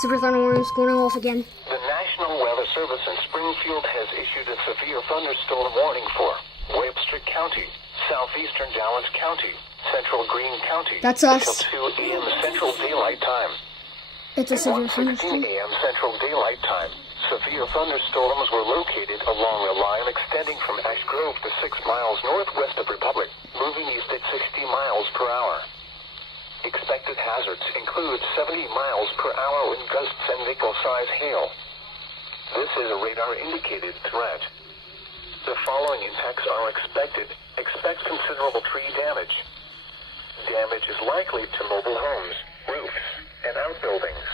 Severe thunder warning is going off again. The National Weather Service in Springfield has issued a severe thunderstorm warning for Webster County, southeastern Dallas County, central Greene County. That's us. Until 2 a.m. Central Daylight Time. It's a severe 1:16 thunderstorm. a.m. Central Daylight Time. Severe thunderstorms were located along a line extending from Ash Grove to 6 miles northwest of Republic, moving east at 60 miles per hour. Expected hazards include 70 miles per hour wind gusts and nickel-size hail. This is a radar-indicated threat. The following impacts are expected. Expect considerable tree damage. Damage is likely to mobile homes, roofs, and outbuildings.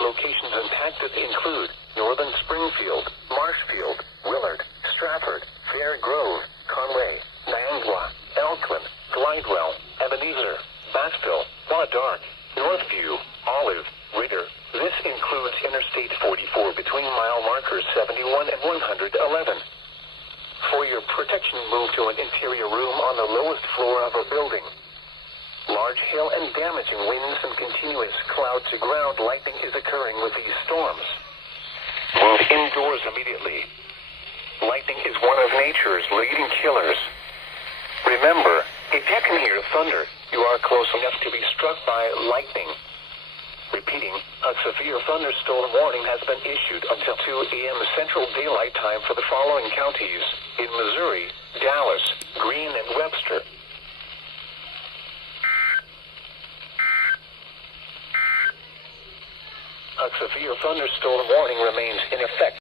Locations impacted include Northern Springfield, Marshfield, Willard, Stratford, Fair Grove, Conway, Niangua, Elkland, Glidewell, Ebenezer, Bassville, Wadark, Northview, Olive, Ritter. This includes Interstate 44 between mile markers 71 and 111. For your protection, move to an interior room on the lowest floor of a building. Large hail and damaging winds and continuous cloud-to-ground lightning is occurring with these storms. Move indoors immediately. Lightning is one of nature's leading killers. Remember, if you can hear thunder, you are close enough to be struck by lightning. Repeating, a severe thunderstorm warning has been issued until 2 a.m. Central Daylight Time for the following counties in Missouri, Dallas, Greene, and Webster. A severe thunderstorm warning remains in effect.